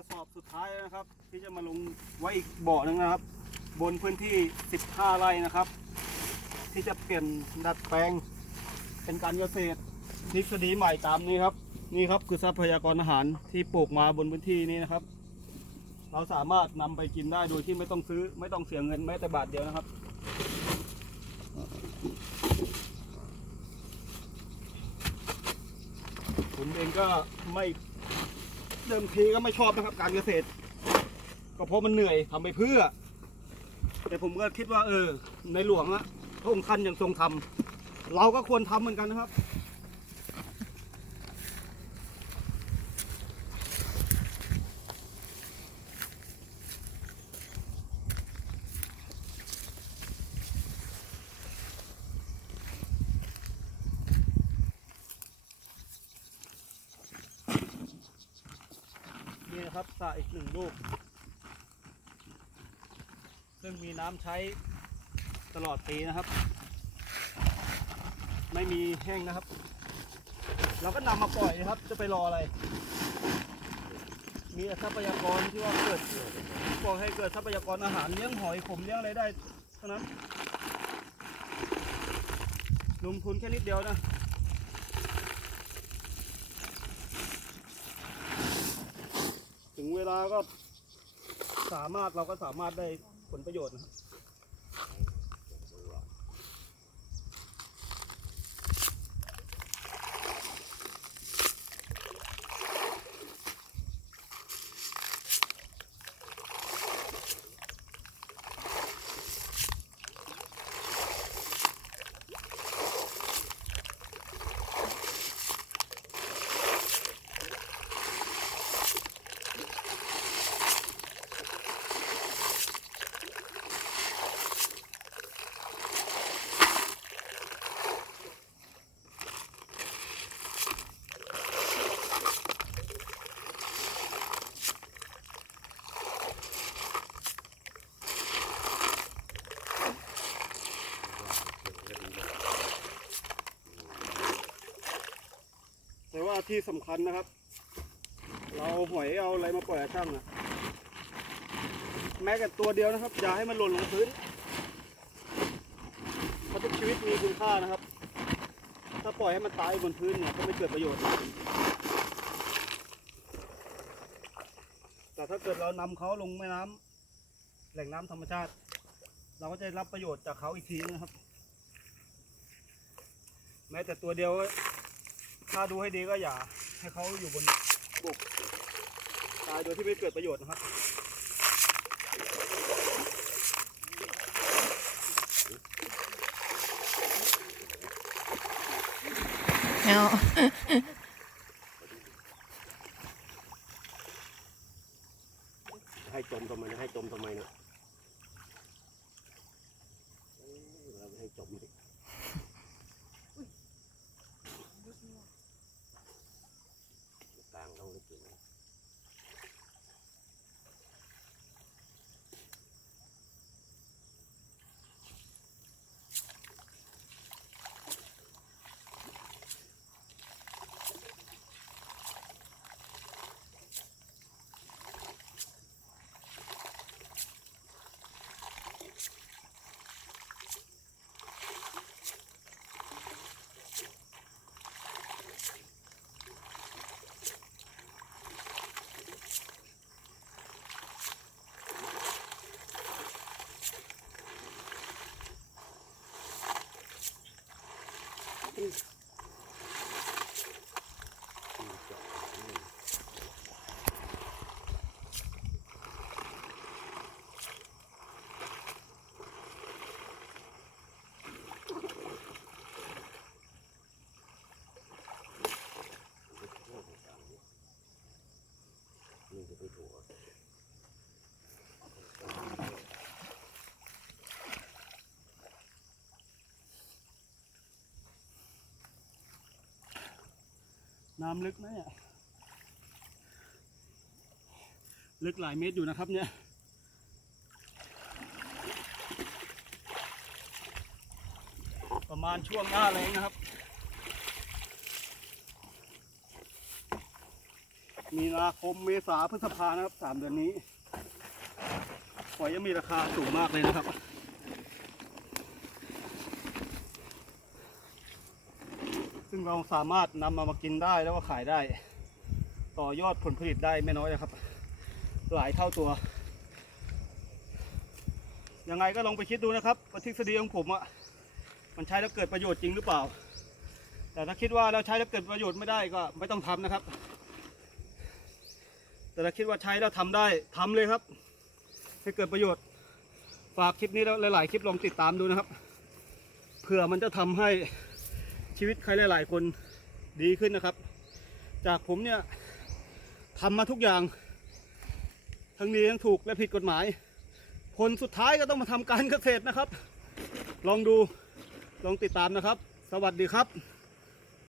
ระสอบสุดท้ายนะครับ ที่จะมาลงไว้อีกบ่อหนึงนะครับ บนพื้นที่ 15 ไร่นะครับ ที่จะเปลี่ยนดัดแปลง เป็นการเกษตรทฤษฎีใหม่ตามนี้ครับ นี่ครับคือทรัพยากรอาหารที่ปลูกมาบนพื้นที่นี้นะครับ เราสามารถนำไปกินได้โดยที่ไม่ต้องซื้อไม่ต้องเสียเงินแม้แต่บาทเดียวนะครับผมเองก็ไม่ เดิมทีก็ไม่ชอบนะครับการเกษตร ก็เพราะมันเหนื่อยทำไปเพื่อ แต่ผมก็คิดว่าเออ ในหลวงอะพระองค์ท่านยังทรงทำเราก็ควรทำเหมือนกันนะครับ นี่นะครับสระอีกหนึ่งลูก ซึ่งมีน้ำใช้ตลอดปีนะครับ ไม่มีแห้งนะครับ เราก็นำมาปล่อยนะครับ จะไปรออะไร มีทรัพยากรที่ว่าเกิดบอกให้เกิดทรัพยากรอาหารเลี้ยงหอยขมเลี้ยงอะไรได้เท่านั้นลงทุนแค่นิดเดียวนะ ถึง เวลาก็สามารถเราก็สามารถได้ผลประโยชน์นะครับ ที่สำคัญนะครับ เราหอยเอาอะไรมาปล่อยช่างอะแม้แต่ตัวเดียวนะครับ อย่าให้มันหล่นลงพื้นเพราะทุกชีวิตมีคุณค่านะครับ ถ้าปล่อยให้มันตายบนพื้นเนี่ยก็ไม่เกิดประโยชน์ แต่ถ้าเกิดเรานำเขาลงแม่น้ำแหล่งน้ำธรรมชาติ เราก็จะรับประโยชน์จากเขาอีกทีนะครับ แม้แต่ตัวเดียว ถ้าดูให้ดีก็อย่าให้เขาอยู่บนบกตายโดยที่ไม่เกิดประโยชน์นะครับเอาให้จมทำไมนะให้จมทำไมนะเอ้ยเราไม่ให้จมดิ น้ำลึกนะเนี่ยลึกหลายเมตรอยู่นะครับเนี่ยประมาณช่วงหน้าแรงนะครับ มีนาคมเมษาพฤษภานะครับสามเดือนนี้หอยยังมีราคาสูงมากเลยนะครับ ซึ่งเราสามารถนำมามากินได้แล้วก็ขายได้ ต่อยอดผลผลิตได้ไม่น้อยนะครับ หลายเท่าตัว ยังไงก็ลองไปคิดดูนะครับว่าทฤษฎีของผมอะมันใช้แล้วเกิดประโยชน์จริงหรือเปล่า แต่ถ้าคิดว่าเราใช้แล้วเกิดประโยชน์ไม่ได้ก็ไม่ต้องทำนะครับ แต่ถ้าคิดว่าใช้แล้วทำได้ทำเลยครับ ให้เกิดประโยชน์ฝากคลิปนี้แล้วหลาย ๆ คลิปลองติดตามดูนะครับเผื่อมันจะทำให้ ชีวิตใครหลาย ๆ คนดีขึ้นนะครับ จากผมเนี่ยทำมาทุกอย่าง ทั้งดีทั้งถูกและผิดกฎหมาย ผลสุดท้ายก็ต้องมาทำการเกษตรนะครับ ลองดูลองติดตามนะครับ สวัสดีครับ